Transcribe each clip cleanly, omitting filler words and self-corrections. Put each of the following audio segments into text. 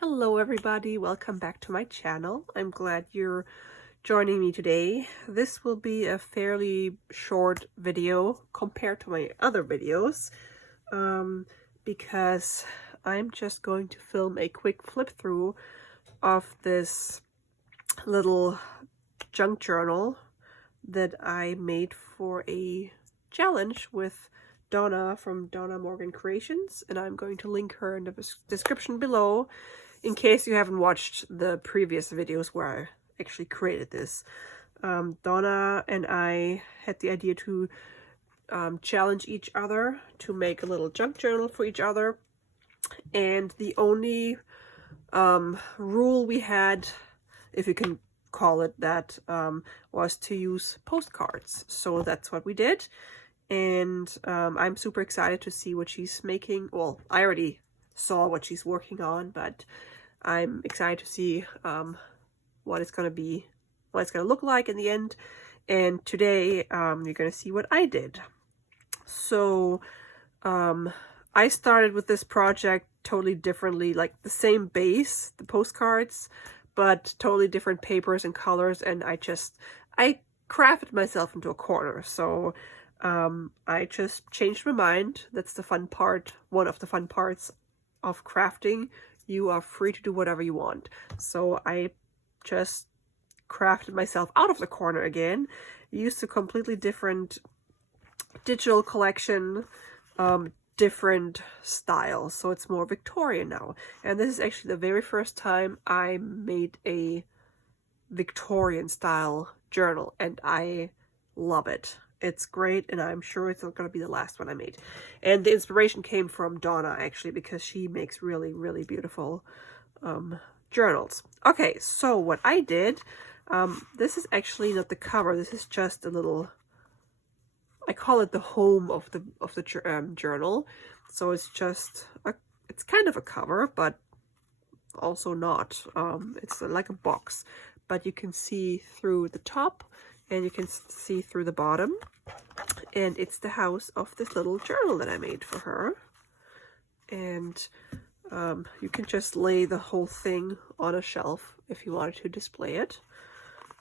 Hello everybody, welcome back to my channel. I'm glad you're joining me today. This will be a fairly short video compared to my other videos because I'm just going to film a quick flip through of this little junk journal that I made for a challenge with Donna from Donna Morgan Creations, and I'm going to link her in the description below in case you haven't watched the previous videos where I actually created this. Donna and I had the idea to challenge each other to make a little junk journal for each other, and the only rule we had, if you can call it that, was to use postcards. So that's what we did, and I'm super excited to see what she's making. Well, I already saw what she's working on, but I'm excited to see what it's gonna be, what it's gonna look like in the end. And today you're gonna see what I did. So I started with this project totally differently, like the same base, the postcards, but totally different papers and colors, and I crafted myself into a corner. So I just changed my mind. That's the fun part, one of the fun parts of crafting. You are free to do whatever you want. So I just crafted myself out of the corner again, used a completely different digital collection, different style, so it's more Victorian now. And this is actually the very first time I made a Victorian style journal, and I love it. It's great, and I'm sure it's not going to be the last one I made. And the inspiration came from Donna, actually, because she makes really, really beautiful journals. Okay, so what I did, this is actually not the cover. This is just a little, I call it the home of the journal. So it's just it's kind of a cover, but also not. It's like a box, but you can see through the top and you can see through the bottom, and it's the house of this little journal that I made for her. And you can just lay the whole thing on a shelf if you wanted to display it,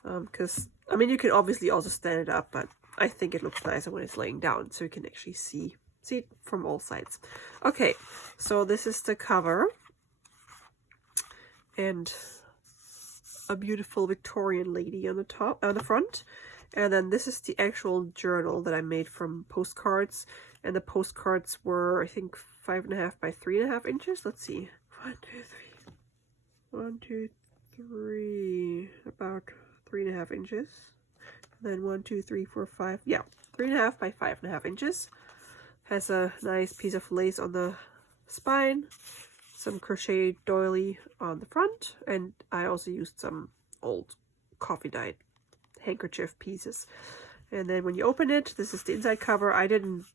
because I mean, you can obviously also stand it up, but I think it looks nicer when it's laying down, so you can actually see it from all sides. Okay, so this is the cover, and a beautiful Victorian lady on the top, on the front. And then this is the actual journal that I made from postcards, and the postcards were, I think, 5.5 by 3.5 inches. Let's see, 1, 2, 3, about 3.5 inches. And then 1, 2, 3, 4, 5, yeah, 3.5 by 5.5 inches. Has a nice piece of lace on the spine, some crochet doily on the front, and I also used some old coffee dyed handkerchief pieces. And then when you open it, this is the inside cover. I didn't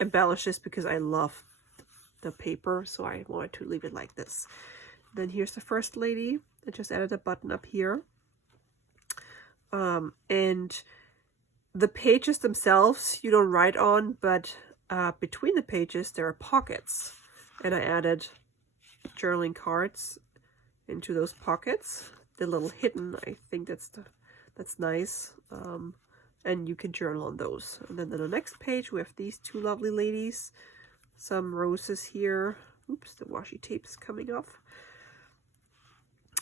embellish this because I love the paper, so I wanted to leave it like this. Then here's the first lady. I just added a button up here. And the pages themselves you don't write on, but between the pages there are pockets, and I added journaling cards into those pockets. The little hidden, I think that's nice. And you can journal on those. And then on the next page we have these two lovely ladies, some roses here. Oops, the washi tape is coming off.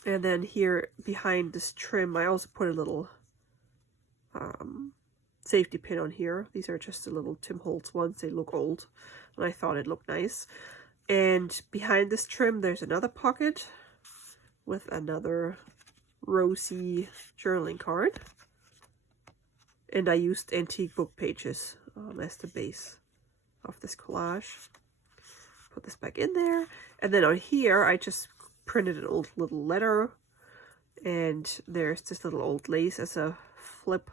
And then here behind this trim I also put a little safety pin on here. These are just the little Tim Holtz ones. They look old, and I thought it looked nice. And behind this trim there's another pocket with another rosy journaling card, and I used antique book pages as the base of this collage. Put this back in there, and then on here I just printed an old little letter, and there's this little old lace as a flip.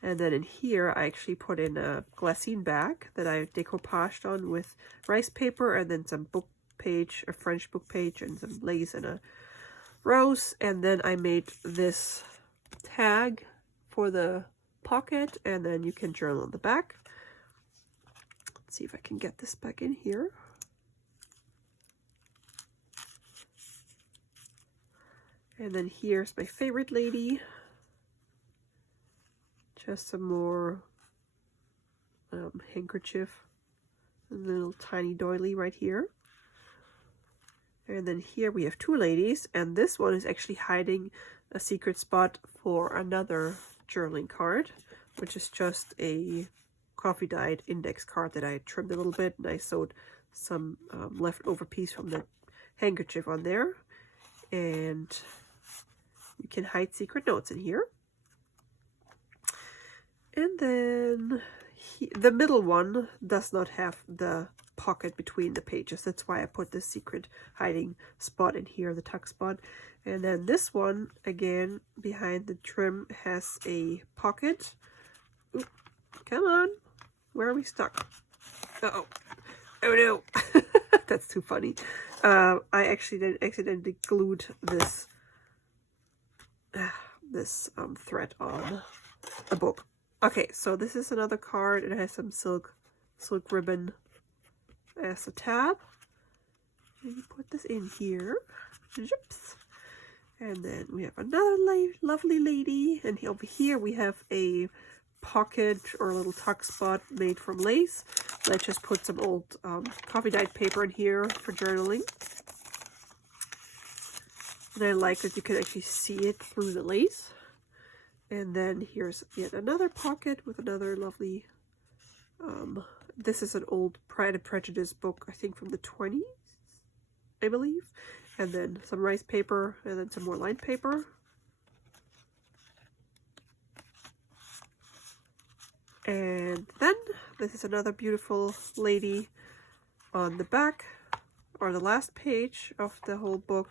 And then in here I actually put in a glassine bag that I decoupaged on with rice paper, and then some book page, a French book page, and some lace and a rose. And then I made this tag for the pocket, and then you can journal on the back. Let's see if I can get this back in here. And then here's my favorite lady. Just some more handkerchief. A little tiny doily right here. And then here we have two ladies, and this one is actually hiding a secret spot for another journaling card, which is just a coffee dyed index card that I trimmed a little bit, and I sewed some leftover piece from the handkerchief on there. And you can hide secret notes in here. And then the middle one does not have the pocket between the pages. That's why I put the secret hiding spot in here, the tuck spot. And then this one, again, behind the trim, has a pocket. Oop, come on. Where are we stuck? Uh-oh. Oh no. That's too funny. I actually then accidentally glued this thread on the book. Okay, so this is another card. It has some silk ribbon as a tab. And you put this in here. Zips. And then we have another lovely lady. And over here we have a pocket or a little tuck spot made from lace. Let's just put some old coffee dyed paper in here for journaling. And I like that you can actually see it through the lace. And then here's yet another pocket with another lovely, this is an old Pride and Prejudice book, I think from the 20s, I believe. And then some rice paper, and then some more lined paper. And then this is another beautiful lady on the back, or the last page of the whole book,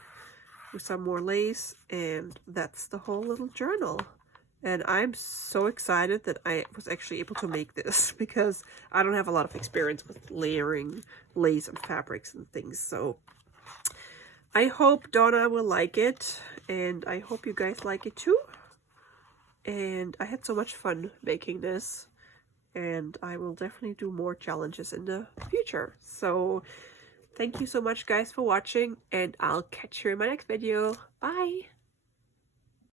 with some more lace, and that's the whole little journal. And I'm so excited that I was actually able to make this, because I don't have a lot of experience with layering lace and fabrics and things. So I hope Donna will like it, and I hope you guys like it too. And I had so much fun making this, and I will definitely do more challenges in the future. So thank you so much guys for watching, and I'll catch you in my next video. Bye!